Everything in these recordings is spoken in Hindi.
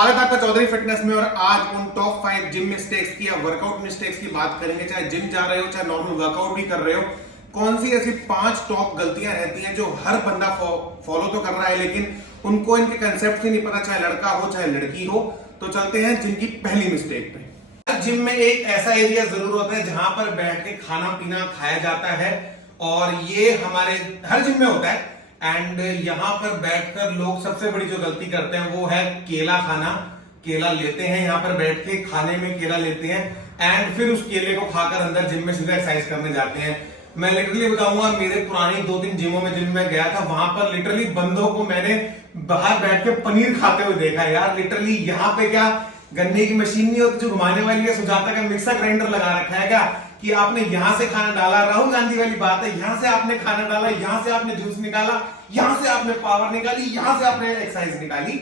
स्वागत है आपका चौधरी फिटनेस में। और आज उन टॉप 5 जिम मिस्टेक्स की या वर्कआउट मिस्टेक्स की बात करेंगे। चाहे जिम जा रहे हो, चाहे नॉर्मल वर्कआउट भी कर रहे हो, कौन सी ऐसी 5 टॉप गलतियां रहती हैं जो हर बंदा फॉलो तो कर रहा है लेकिन उनको इनके कंसेप्ट ही नहीं पता, चाहे लड़का हो चाहे लड़की हो। तो चलते हैं जिम की पहली मिस्टेक पे। जिम में एक ऐसा एरिया जरूर होता है जहां पर बैठ के खाना पीना खाया जाता है, और ये हमारे हर जिम में होता है। एंड यहाँ पर बैठकर लोग सबसे बड़ी जो गलती करते हैं वो है केला खाना। केला लेते हैं यहाँ पर बैठ के, खाने में केला लेते हैं एंड फिर उस केले को खाकर अंदर जिम में सीधा एक्सरसाइज करने जाते हैं। मैं लिटरली बताऊंगा, मेरे पुरानी 2-3 जिमों में जिम में गया था, वहां पर लिटरली बंदों को मैंने बाहर बैठ के पनीर खाते हुए देखा यार। लिटरली यहाँ पे क्या गन्ने की मशीन नहीं होती जो घुमाने वाली है, सुजाता का मिक्सर ग्राइंडर लगा रखा है क्या कि आपने यहां से खाना डाला। राहुल गांधी वाली बात है, यहां से आपने खाना डाला, यहां से आपने जूस निकाला, यहां से आपने पावर निकाली, यहां से आपने एक्सरसाइज निकाली।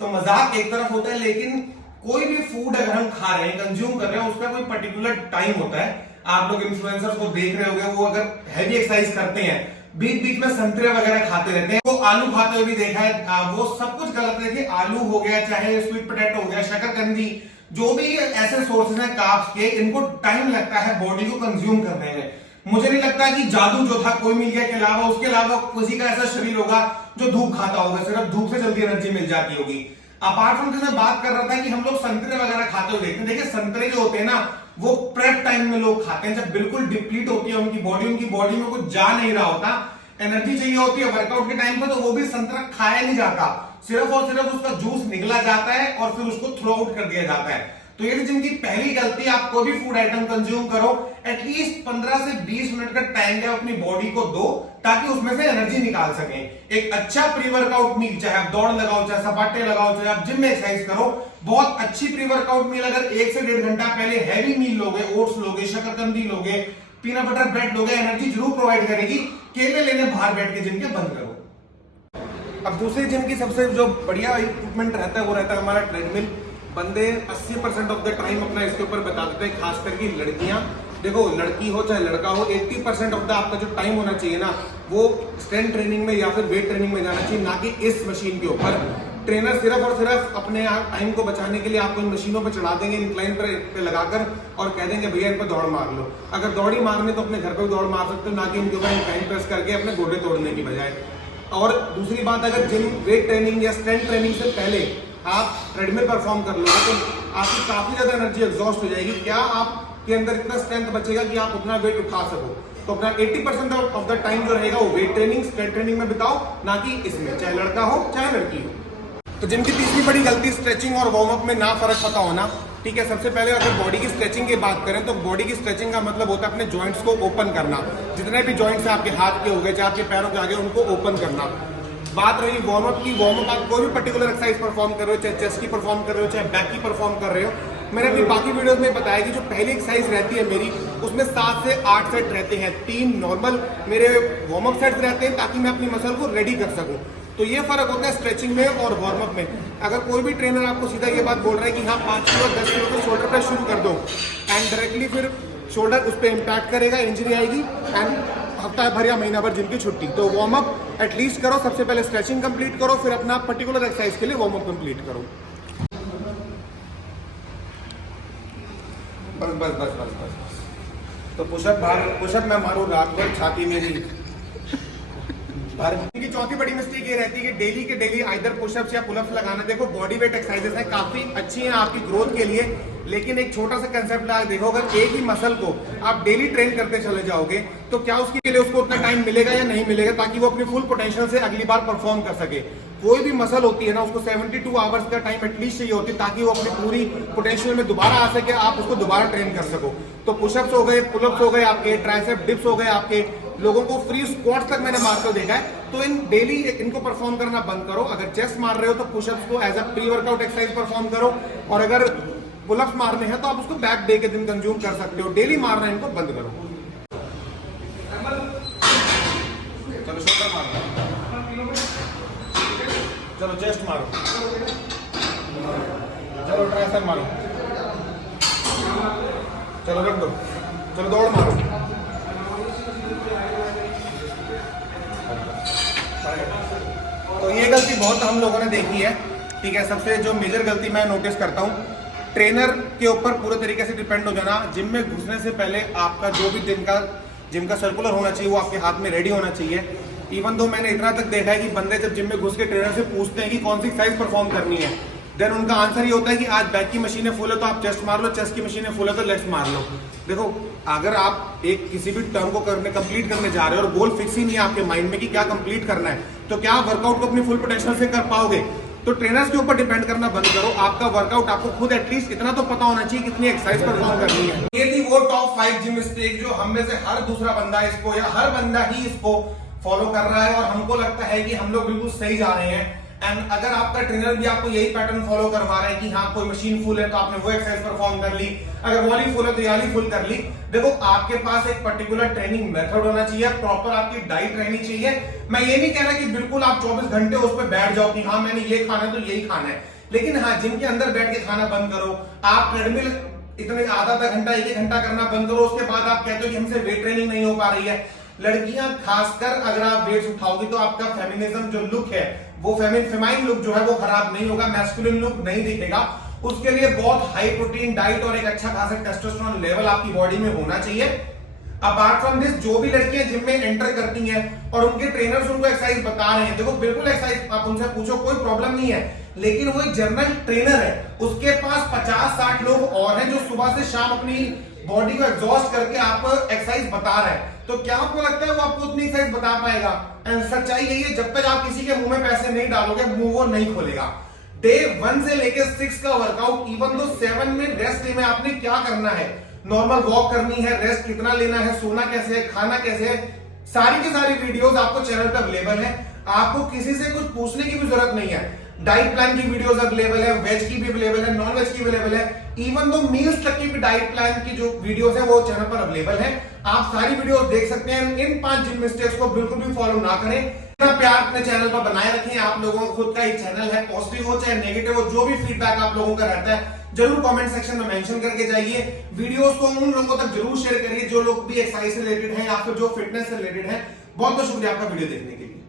तो मजाक एक तरफ होता है, लेकिन कोई भी फूड अगर हम खा रहे हैं, कंज्यूम कर रहे हैं, उसका कोई पर्टिकुलर टाइम होता है। आप लोग इन्फ्लुएंसर्स को देख रहे होंगे, वो अगर हैवी एक्सरसाइज करते हैं, बीच बीच में संतरे वगैरह खाते रहते हैं, वो आलू खाते हुए भी देखा है। वो सब कुछ गलत है कि आलू हो गया, चाहे स्वीट पोटैटो हो गया, शकरकंदी, जो भी ऐसे सोर्सेज हैं कार्ब्स के, इनको टाइम लगता है बॉडी को कंज्यूम करने में। मुझे नहीं लगता कि जादू जो था कोई मिल गया के अलावा, उसके अलावा किसी का ऐसा शरीर होगा जो धूप खाता होगा, सिर्फ धूप से जल्दी एनर्जी मिल जाती होगी। अपार्ट फ्रॉम दिस मैं बात कर रहा था कि हम लोग संतरे वगैरह खाते हुए देखते हैं। देखिए संतरे जो होते हैं ना, वो प्रेप टाइम में लोग खाते हैं, जब बिल्कुल डिप्लीट होती है उनकी बॉडी में कुछ जा नहीं रहा होता, एनर्जी चाहिए होती है वर्कआउट के टाइम पर, तो वो भी संतरा खाया नहीं जाता, सिर्फ और सिर्फ उसका जूस निकला जाता है और फिर उसको थ्रो आउट कर दिया जाता है। तो ये जिनकी पहली गलती, आप कोई भी फूड आइटम कंज्यूम करो, एटलीस्ट 15 से 20 मिनट का टाइम दे अपनी बॉडी को दो, ताकि उसमें से एनर्जी निकाल सकें। एक अच्छा प्री वर्कआउट मील, चाहे आप दौड़ लगाओ, चाहे सपाटे लगाओ, चाहे आप जिम में एक्सरसाइज करो, बहुत अच्छी प्री वर्कआउट मील अगर 1 से 1.5 घंटा पहले हैवी मील लोगे, ओट्स लोगे, शकरकंदी लोगे, पीनट बटर ब्रेड लोगे, एनर्जी जरूर प्रोवाइड करेगी। केले लेने बाहर बैठ के जिम के बंद करो। अब दूसरी जिम की सबसे जो बढ़िया इक्विपमेंट रहता है वो रहता है हमारा ट्रेडमिल। बंदे 80% ऑफ द टाइम अपना इसके ऊपर बता देते हैं, खास करके लड़कियां। देखो लड़की हो चाहे लड़का हो, 80% ऑफ द आपका जो टाइम होना चाहिए ना, वो स्ट्रेंथ ट्रेनिंग में या फिर वेट ट्रेनिंग में जाना चाहिए, ना कि इस मशीन के ऊपर। ट्रेनर सिर्फ और सिर्फ अपने टाइम को बचाने के लिए आपको इन मशीनों पर चढ़ा देंगे, इंक्लाइन पे लगाकर, और कह देंगे भैया इन पर दौड़ मार लो। अगर दौड़ी मारने तो अपने घर पर भी दौड़ मार सकते हो, ना कि इनके ऊपर इंक्लाइन प्रेस करके अपने गोडे तोड़ने की बजाय। और दूसरी बात, अगर जिम वेट ट्रेनिंग या स्ट्रेंथ ट्रेनिंग से पहले आप ट्रेडमिल परफॉर्म कर लोगे तो आपकी काफी ज्यादा एनर्जी एग्जॉस्ट हो जाएगी। क्या आपके अंदर इतना स्ट्रेंथ बचेगा कि आप उतना वेट उठा सको? तो अपना 80% ऑफ द टाइम जो रहेगा वो वेट ट्रेनिंग, स्ट्रेंथ ट्रेनिंग में बिताओ, ना कि इसमें, चाहे लड़का हो चाहे लड़की हो। तो जिम की तीसरी बड़ी गलती, स्ट्रेचिंग और वार्म अप में ना फर्क पता होना। ठीक है, सबसे पहले अगर बॉडी की स्ट्रेचिंग की बात करें तो बॉडी की स्ट्रेचिंग का मतलब होता है अपने जॉइंट्स को ओपन करना। जितने भी जॉइंट्स आपके हाथ के हो गए, चाहे आपके पैरों के आगे, उनको ओपन करना। बात रही वार्म अप की, वार्म अप आप कोई भी पर्टिकुलर एक्सरसाइज परफॉर्म कर रहे हो, चाहे चेस्ट की परफॉर्म कर रहे हो, चाहे बैक की परफॉर्म कर रहे हो, मैंने अपनी बाकी वीडियोस में बताया कि जो पहली एक्सरसाइज रहती है मेरी, उसमें 7 से 8 सेट रहते हैं। 3 नॉर्मल मेरे वार्म अप सेट्स रहते हैं ताकि मैं अपनी मसल को रेडी कर सकूं। तो ये फर्क होता है स्ट्रेचिंग में और वार्म अप में। अगर कोई भी ट्रेनर आपको सीधा ये बात बोल रहा है कि हाँ 5 किलो 10 किलो के शोल्डर प्रेस शुरू कर दो, एंड डायरेक्टली फिर शोल्डर उस पर इम्पैक्ट करेगा, इंजरी आएगी, एंड हफ्ता भर या महीना भर जिम की छुट्टी। तो वार्म अप एटलीस्ट करो, सबसे पहले स्ट्रेचिंग कंप्लीट करो, फिर अपना पर्टिकुलर एक्सरसाइज के लिए वार्म अप कंप्लीट करो। बस बस बस बस बस बस। तो पुशअप मैं मारूं रात भर, छाती मेरी भर। इनकी चौथी बड़ी मिस्टेक ये रहती है कि डेली के डेली आइदर पुशअप्स या पुलअप्स लगाना। देखो बॉडी वेट एक्सरसाइजेस हैं, काफी अच्छी हैं आपकी ग्रोथ के लिए, लेकिन एक छोटा सा कंसेप्ट लगा देखो, अगर एक ही मसल को आप डेली ट्रेन करते चले जाओगे तो क्या उसके लिए उसको उतना टाइम मिलेगा या नहीं मिलेगा ताकि वो अपनी फुल पोटेंशियल से अगली बार परफॉर्म कर सके। कोई भी मसल होती है ना, उसको 72 आवर्स का टाइम एटलीस्ट चाहिए होती है ताकि वो अपनी पूरी पोटेंशियल में दोबारा आ सके, आप उसको दोबारा ट्रेन कर सको। तो पुशअप्स हो गए, पुलअप्स हो गए आपके, ट्राइसेप डिप्स हो गए आपके, लोगों को फ्री स्क्वाट्स तक मैंने मारते हुए देखा है। तो इन डेली इनको परफॉर्म करना बंद करो। अगर चेस्ट मार रहे हो तो पुशअप्स को as a pre workout exercise perform करो, और अगर पुलअप्स मारने हैं तो आप उसको बैक डे के दिन कंज्यूम कर सकते हो। डेली मारना इनको बंद करो। चलो शोल्डर मारो, चलो चेस्ट मारो, चलो ट्राइसेप मारो, चलो रख दो, चलो दौड़ मारो। तो ये गलती बहुत हम लोगों ने देखी है ठीक है। सबसे जो मेजर गलती मैं नोटिस करता हूँ, ट्रेनर के ऊपर पूरे तरीके से डिपेंड हो जाना। जिम में घुसने से पहले आपका जो भी जिम का सर्कुलर होना चाहिए वो आपके हाथ में रेडी होना चाहिए। इवन तो मैंने इतना तक देखा है कि बंदे जब जिम में घुस के ट्रेनर से पूछते हैं कि कौन सी एक्सरसाइज परफॉर्म करनी है, देन उनका आंसर ये होता है कि आज बैक की मशीनें फुल है तो आप चेस्ट मार लो, चेस्ट की मशीनें फुल है तो लेग्स मार लो। देखो, अगर आप एक किसी भी टर्म को कंप्लीट करने जा रहे हो और गोल फिक्स ही नहीं है आपके माइंड में कि क्या कंप्लीट करना है, तो क्या आप वर्कआउट को अपनी फुल पोटेंशियल से कर पाओगे? तो ट्रेनर्स के ऊपर डिपेंड करना बंद करो। आपका वर्कआउट आपको खुद एटलीस्ट इतना तो पता होना चाहिए कितनी एक्सरसाइज परफॉर्म करनी है। ये थी वो टॉप 5 जिम मिस्टेक जो हम में से हर दूसरा बंदा इसको या हर बंदा ही इसको फॉलो कर रहा है और हमको लगता है कि हम लोग बिल्कुल सही जा रहे हैं। एंड अगर आपका ट्रेनर भी आपको यही पैटर्न फॉलो करवा रहा है कि हाँ कोई मशीन फुल है तो आपने वो एक्सरसाइज परफॉर्म कर ली, अगर वॉली फुल है तो याली फुल कर ली। देखो, आपके पास एक पर्टिकुलर ट्रेनिंग मेथड होना चाहिए, प्रॉपर आपकी डाइट रहनी चाहिए। मैं ये नहीं कह रहा कि बिल्कुल आप 24 घंटे उस पर बैठ जाओ कि हाँ मैंने ये खाना है तो यही खाना है, लेकिन हाँ जिम के अंदर बैठ के खाना बंद करो। आप ट्रेडमिल इतने आधा घंटा 1 घंटा करना बंद करो। उसके बाद आप कहते हो कि हमसे वेट ट्रेनिंग नहीं हो पा रही है। लड़कियां खासकर अगर आप वेट्स उठाओगे तो आपका फेमिनिज्म जो लुक है वो फेमाइन लुक जो है वो खराब नहीं होगा, मैस्कुलिन लुक नहीं दिखेगा। उसके लिए बहुत हाई प्रोटीन डाइट और एक अच्छा खासा टेस्टोस्टेरोन लेवल आपकी बॉडी में होना चाहिए। अपार्ट फ्रॉम दिस, जो भी लड़कियां जिम में एंटर करती हैं और उनके ट्रेनर्स उनको एक्सरसाइज बता रहे हैं, देखो बिल्कुल एक्सरसाइज आप उनसे पूछो, कोई प्रॉब्लम नहीं है, लेकिन वो एक जनरल ट्रेनर है, उसके पास 50-60 लोग और हैं जो सुबह से शाम अपनी बॉडी को एग्जॉस्ट करके आपको एक्सरसाइज बता रहे हैं। तो क्या आपको लगता है वो आपको उतनी एक्सरसाइज बता पाएगा? एंड सच्चाई यही है, जब तक आप किसी के मुंह में पैसे नहीं डालोगे मुंह वो नहीं खोलेगा। डे 1 से लेकर 6 का वर्कआउट, इवन दो 7 में रेस्ट डे में आपने क्या करना है, नॉर्मल वॉक करनी है, रेस्ट कितना लेना है, सोना कैसे है, खाना कैसे है, सारी की सारी वीडियोस आपको चैनल पे अवेलेबल है। आपको किसी से कुछ पूछने की भी जरूरत नहीं है। डाइट प्लान की वीडियोस अवेलेबल है, वेज की भी अवेलेबल है, नॉन वेज की अवेलेबल है, इवन दो मील्स तक की भी डाइट प्लान की जो वीडियोस है वो चैनल पर अवेलेबल है। आप सारी वीडियोस देख सकते हैं। इन 5 जिम मिस्टेक्स को बिल्कुल भी फॉलो ना करें। इतना प्यार अपने चैनल पर बनाए रखें। आप लोगों को खुद का ही चैनल है, पॉजिटिव हो चाहे नेगेटिव हो, जो भी फीडबैक आप लोगों का रहता है जरूर कमेंट सेक्शन में मेंशन करके जाइए। वीडियोस को उन लोगों तक जरूर शेयर करिए जो लोग भी एक्सरसाइज से रिलेटेड हैं या फिर जो फिटनेस से रिलेटेड है। बहुत बहुत शुक्रिया आपका वीडियो देखने के लिए।